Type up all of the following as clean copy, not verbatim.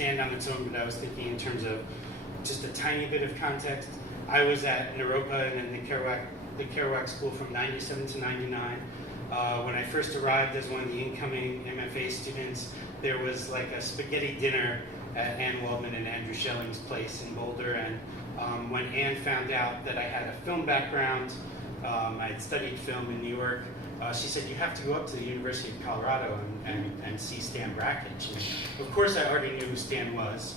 stand on its own, but I was thinking in terms of just a tiny bit of context. I was at Naropa and in the Kerouac School from 97 to 99. When I first arrived as one of the incoming MFA students, there was like a spaghetti dinner at Ann Waldman and Andrew Schelling's place in Boulder, and when Ann found out that I had a film background, I had studied film in New York, she said, you have to go up to the University of Colorado and see Stan Brakhage. And of course I already knew who Stan was,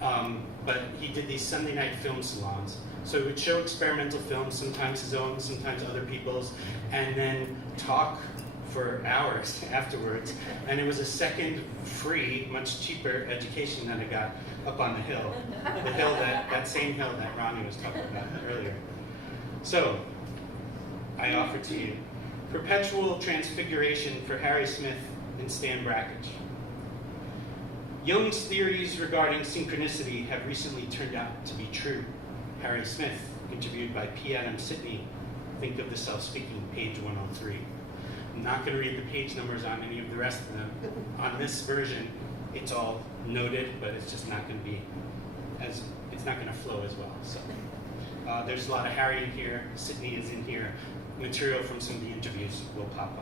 but he did these Sunday night film salons. So he would show experimental films, sometimes his own, sometimes other people's, and then talk for hours afterwards. And it was a second free, much cheaper education than I got up on the hill. The hill, that same hill that Rani was talking about earlier. So, I offer to you Perpetual Transfiguration for Harry Smith and Stan Brakhage. Jung's theories regarding synchronicity have recently turned out to be true. Harry Smith, interviewed by P. Adam Sidney, Think of the Self-Speaking, page 103. I'm not going to read the page numbers on any of the rest of them. On this version, it's all noted, but it's just not going to be it's not going to flow as well. So there's a lot of Harry in here, Sidney is in here, material from some of the interviews will pop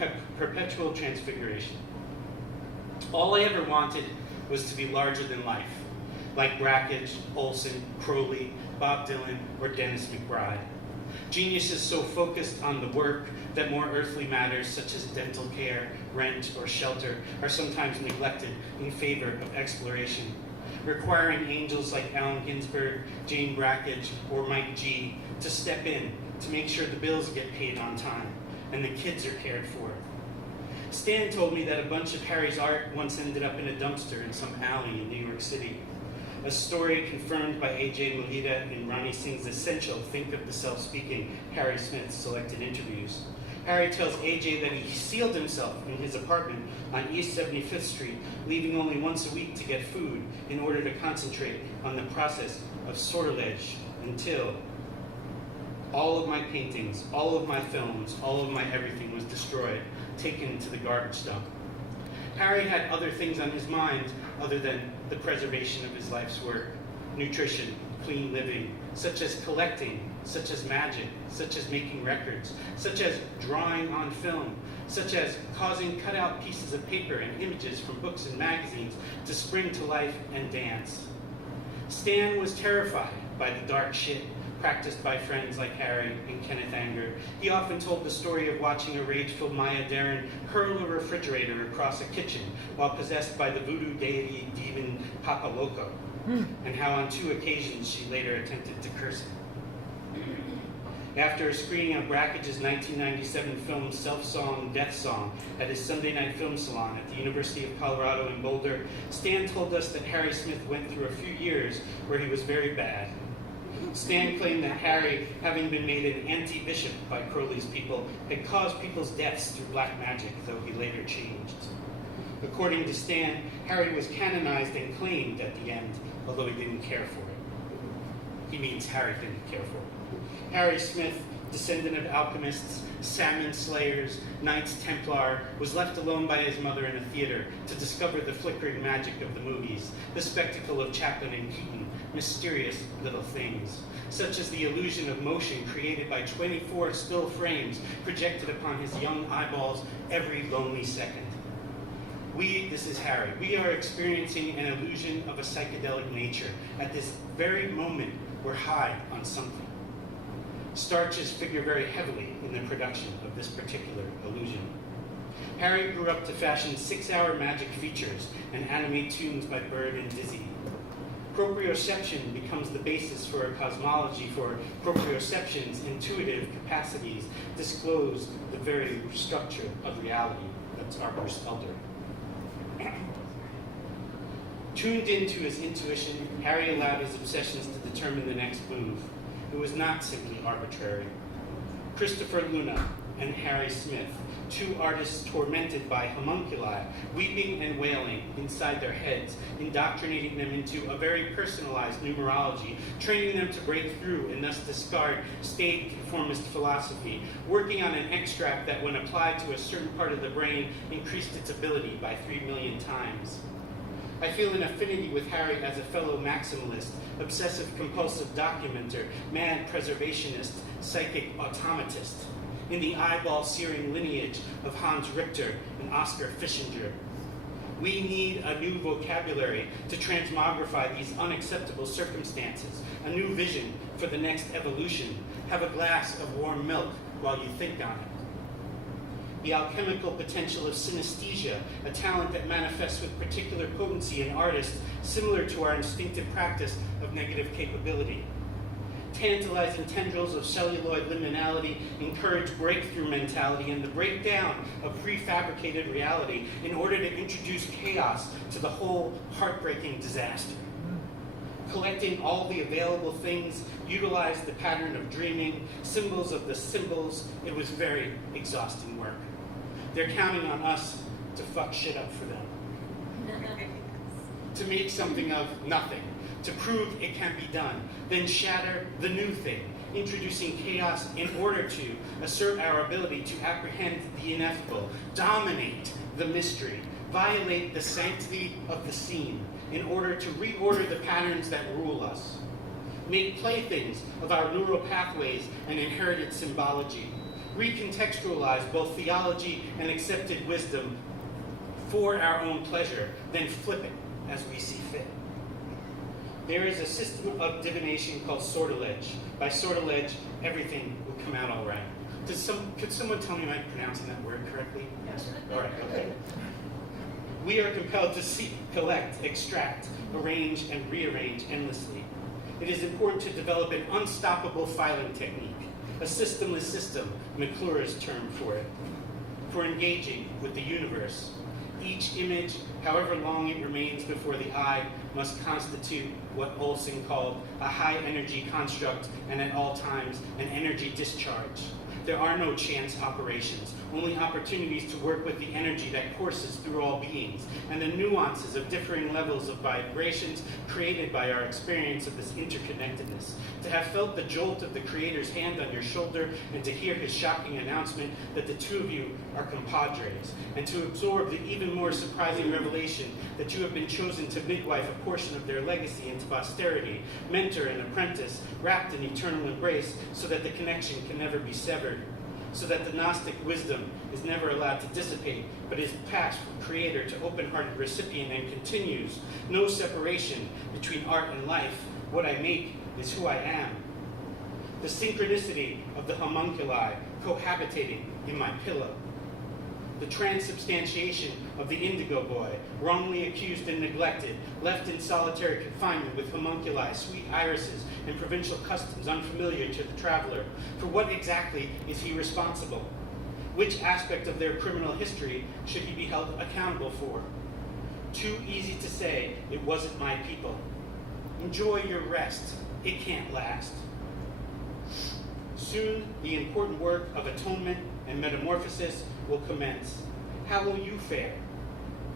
up. Perpetual Transfiguration. All I ever wanted was to be larger than life, like Brakhage, Olson, Crowley, Bob Dylan, or Dennis McBride. Geniuses so focused on the work that more earthly matters, such as dental care, rent, or shelter, are sometimes neglected in favor of exploration, requiring angels like Allen Ginsberg, Jane Brakhage, or Mike G. to step in to make sure the bills get paid on time and the kids are cared for. Stan told me that a bunch of Harry's art once ended up in a dumpster in some alley in New York City. A story confirmed by A.J. Mohita in Rani Singh's essential Think of the Self-Speaking Harry Smith selected interviews. Harry tells A.J. that he sealed himself in his apartment on East 75th Street, leaving only once a week to get food in order to concentrate on the process of sortilege until all of my paintings, all of my films, all of my everything was destroyed, taken to the garbage dump. Harry had other things on his mind other than the preservation of his life's work, nutrition, clean living, such as collecting, such as magic, such as making records, such as drawing on film, such as causing cutout pieces of paper and images from books and magazines to spring to life and dance. Stan was terrified by the dark shit practiced by friends like Harry and Kenneth Anger. He often told the story of watching a rage-filled Maya Darrin hurl a refrigerator across a kitchen while possessed by the voodoo deity demon Papa Loco, and how on 2 occasions she later attempted to curse him. After a screening of Brakhage's 1997 film Self-Song, Death Song at his Sunday night film salon at the University of Colorado in Boulder, Stan told us that Harry Smith went through a few years where he was very bad. Stan claimed that Harry, having been made an anti-bishop by Crowley's people, had caused people's deaths through black magic, though he later changed. According to Stan, Harry was canonized and claimed at the end, although he didn't care for it. He means Harry didn't care for it. Harry Smith, descendant of alchemists, salmon slayers, Knights Templar, was left alone by his mother in a theater to discover the flickering magic of the movies, the spectacle of Chaplin and Keaton, mysterious little things, such as the illusion of motion created by 24 still frames projected upon his young eyeballs every lonely second. This is Harry, we are experiencing an illusion of a psychedelic nature. At this very moment, we're high on something. Starches figure very heavily in the production of this particular illusion. Harry grew up to fashion 6-hour magic features and animate tunes by Bird and Dizzy. Proprioception becomes the basis for a cosmology for proprioception's intuitive capacities disclose the very structure of reality. That's Arthur Spelter. Tuned into his intuition, Harry allowed his obsessions to determine the next move. It was not simply arbitrary. Christopher Luna and Harry Smith, 2 artists tormented by homunculi, weeping and wailing inside their heads, indoctrinating them into a very personalized numerology, training them to break through and thus discard staid conformist philosophy, working on an extract that, when applied to a certain part of the brain, increased its ability by 3 million times. I feel an affinity with Harry as a fellow maximalist, obsessive-compulsive documenter, mad preservationist, psychic automatist, in the eyeball-searing lineage of Hans Richter and Oskar Fischinger. We need a new vocabulary to transmogrify these unacceptable circumstances, a new vision for the next evolution. Have a glass of warm milk while you think on it. The alchemical potential of synesthesia, a talent that manifests with particular potency in artists, similar to our instinctive practice of negative capability. Tantalizing tendrils of celluloid liminality encourage breakthrough mentality and the breakdown of prefabricated reality in order to introduce chaos to the whole heartbreaking disaster. Collecting all the available things, utilize the pattern of dreaming, symbols of the symbols. It was very exhausting work. They're counting on us to fuck shit up for them. To make something of nothing, to prove it can be done, then shatter the new thing, introducing chaos in order to assert our ability to apprehend the ineffable, dominate the mystery, violate the sanctity of the scene, in order to reorder the patterns that rule us. Make playthings of our neural pathways and inherited symbology. Recontextualize both theology and accepted wisdom for our own pleasure, then flip it as we see fit. There is a system of divination called sortilege. By sortilege, everything will come out all right. Could someone tell me am I pronouncing that word correctly? Yes. All right, okay. We are compelled to seek, collect, extract, arrange, and rearrange endlessly. It is important to develop an unstoppable filing technique, a systemless system, McClure's term for it, for engaging with the universe. Each image, however long it remains before the eye, must constitute what Olson called a high-energy construct and at all times an energy discharge. There are no chance operations, only opportunities to work with the energy that courses through all beings, and the nuances of differing levels of vibrations created by our experience of this interconnectedness. To have felt the jolt of the Creator's hand on your shoulder, and to hear his shocking announcement that the two of you are compadres, and to absorb the even more surprising revelation that you have been chosen to midwife a portion of their legacy into posterity, mentor and apprentice, wrapped in eternal embrace, so that the connection can never be severed, so that the Gnostic wisdom is never allowed to dissipate, but is passed from creator to open-hearted recipient and continues. No separation between art and life. What I make is who I am. The synchronicity of the homunculi cohabitating in my pillow. The transubstantiation of the indigo boy, wrongly accused and neglected, left in solitary confinement with homunculi, sweet irises, and provincial customs unfamiliar to the traveler. For what exactly is he responsible? Which aspect of their criminal history should he be held accountable for? Too easy to say, it wasn't my people. Enjoy your rest. It can't last. Soon, the important work of atonement and metamorphosis will commence. How will you fare?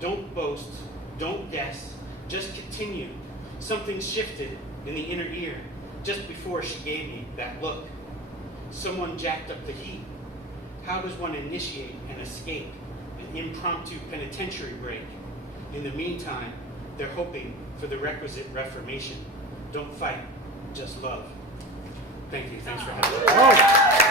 Don't boast, don't guess, just continue. Something shifted in the inner ear just before she gave me that look. Someone jacked up the heat. How does one initiate an escape, an impromptu penitentiary break? In the meantime, they're hoping for the requisite reformation. Don't fight, just love. Thank you. Thanks for having me.